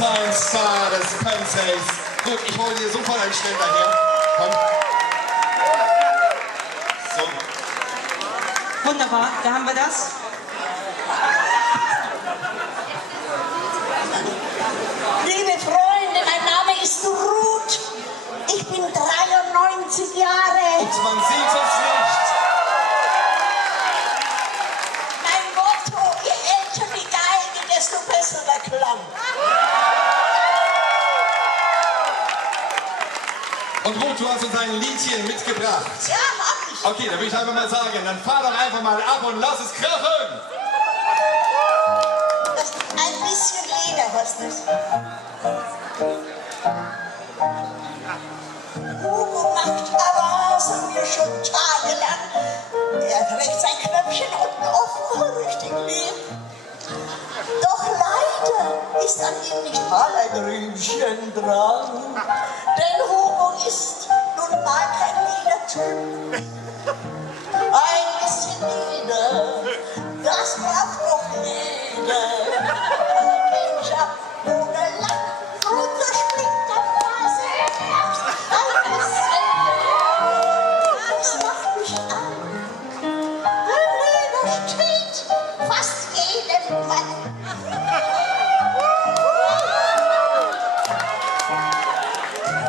All-Time-Star des Fernsehens. Gut, ich hole dir sofort einen Ständer her. Komm. So. Wunderbar, da haben wir das. Liebe Freunde, mein Name ist Ruth. Ich bin 93 Jahre. Und man sieht es nicht. Mein Motto, je älter die Geige, desto besser der Klang. Und Ruth, du hast uns ein Liedchen mitgebracht. Ja, hab ich. Okay, dann würde ich einfach mal sagen, dann fahr doch einfach mal ab und lass es krachen. Das ist ein bisschen Leder, was das? Hugo macht Avancen mir schon tagelang. Er trägt sein Knöpfchen unten offen, richtig lieb. Doch leider ist an ihm nicht mal ein Rübchen dran. Denn Hugo ist nun mal kein Liedertyp. Ein bisschen Lieder, das braucht doch jeder. Ketchup ohne Lack, drunter springt der Phase. Ein bisschen Lieder, das macht mich an. Wenn Lieder steht, fast jedem Mann.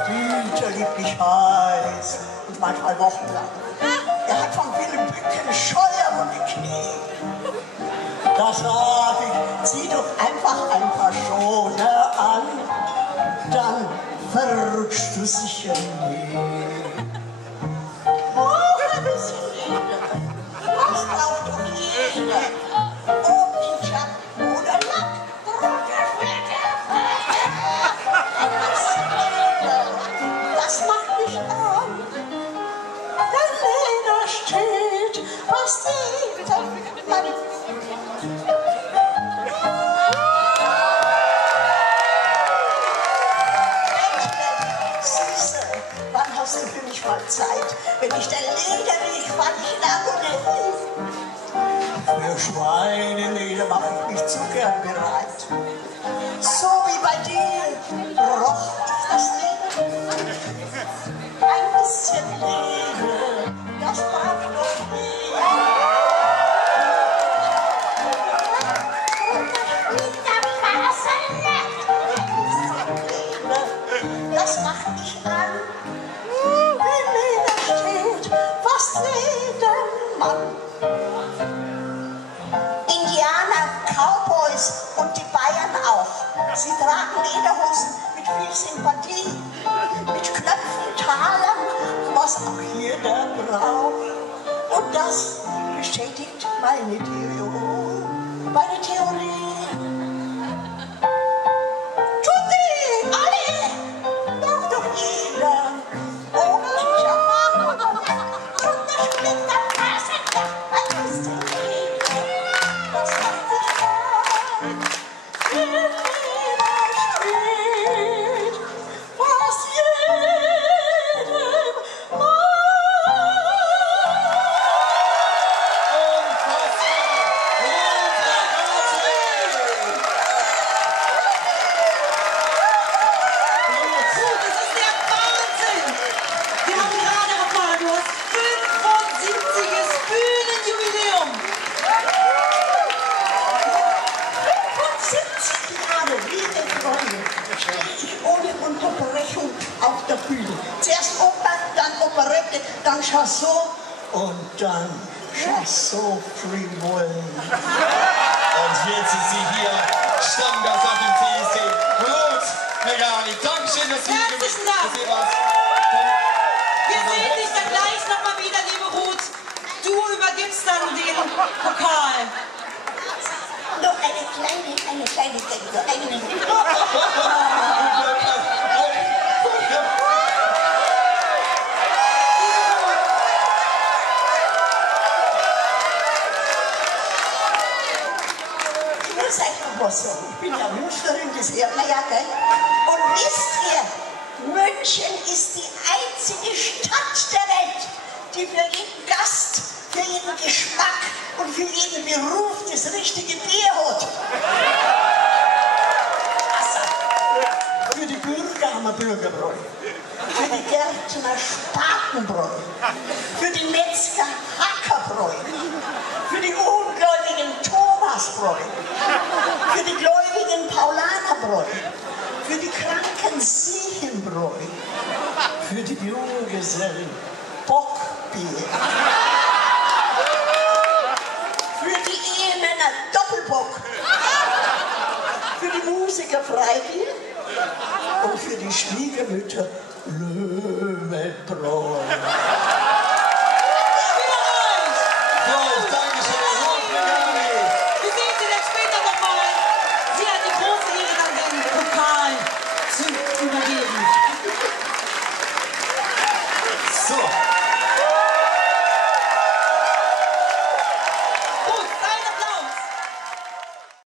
Dieter liebt mich heiß und manchmal wochenlang. Er hat von Willem Bücken Scheuer und die Knie. Da sag ich, zieh doch einfach ein paar Schoner an, dann verrutschst du sicher nie. Oh, ein bisschen Lieder, das braucht doch jeder. Oh, Ketchup oder Lack, drunter schwirrt der Feuer. Ein bisschen Lieder, das macht mich an. Wenn Leder steht, was sieht man? Süße, wann hast du für mich mal Zeit? Wenn ich dein Leder riech, wann ich lange nicht. Für Schweineleder mach ich mich zu gern bereit. So wie bei dir roch ich das Leben. Ein bisschen Liebe, das braucht doch jeder. Und das liegt am Wasser. Das macht mich an. Wenn Leder steht, fast jedem Mann. Indianer, Cowboys und die Bayern auch. Sie tragen Lederhosen mit viel Sympathie, mit Knöpfen, Talern, was auch jeder braucht. Und das bestätigt meine Theorie. Meine Theorie. Tut die alle, braucht doch jeder. Oh, Ketchup, und das schmeckt am Wasser, ein bisschen Liebe, das macht mich an. Wenn Lieder steht, was jedem Mann. Auf der Bühne. Zuerst Oper, dann Operette, dann Chanson und dann Chanson frivole. Und jetzt ist sie hier, Stammgast auf dem TSC. Ruth Megari, Dankeschön, dass Sie hier Herzlichen Dank. Wir sehen dich dann gleich nochmal wieder, liebe Ruth. Du übergibst dann den Pokal. Noch eine kleine Denke, eine Minute. Ich bin ja Münchnerin, das hört man ja, gell? Und wisst ihr, München ist die einzige Stadt der Welt, die für jeden Gast, für jeden Geschmack und für jeden Beruf das richtige Bier hat. Bürgerbräu. Für die Gärtner Spatenbräu. Für die Metzger Hackerbräu. Für die ungläubigen Thomasbräu. Für die gläubigen Paulanerbräu. Für die kranken Siechenbräu. Für die Junggesellen Bockbier. Für die Ehemänner Doppelbock. Für die Musiker Freibier. Und für die Schwiegermütter Löwenbräu.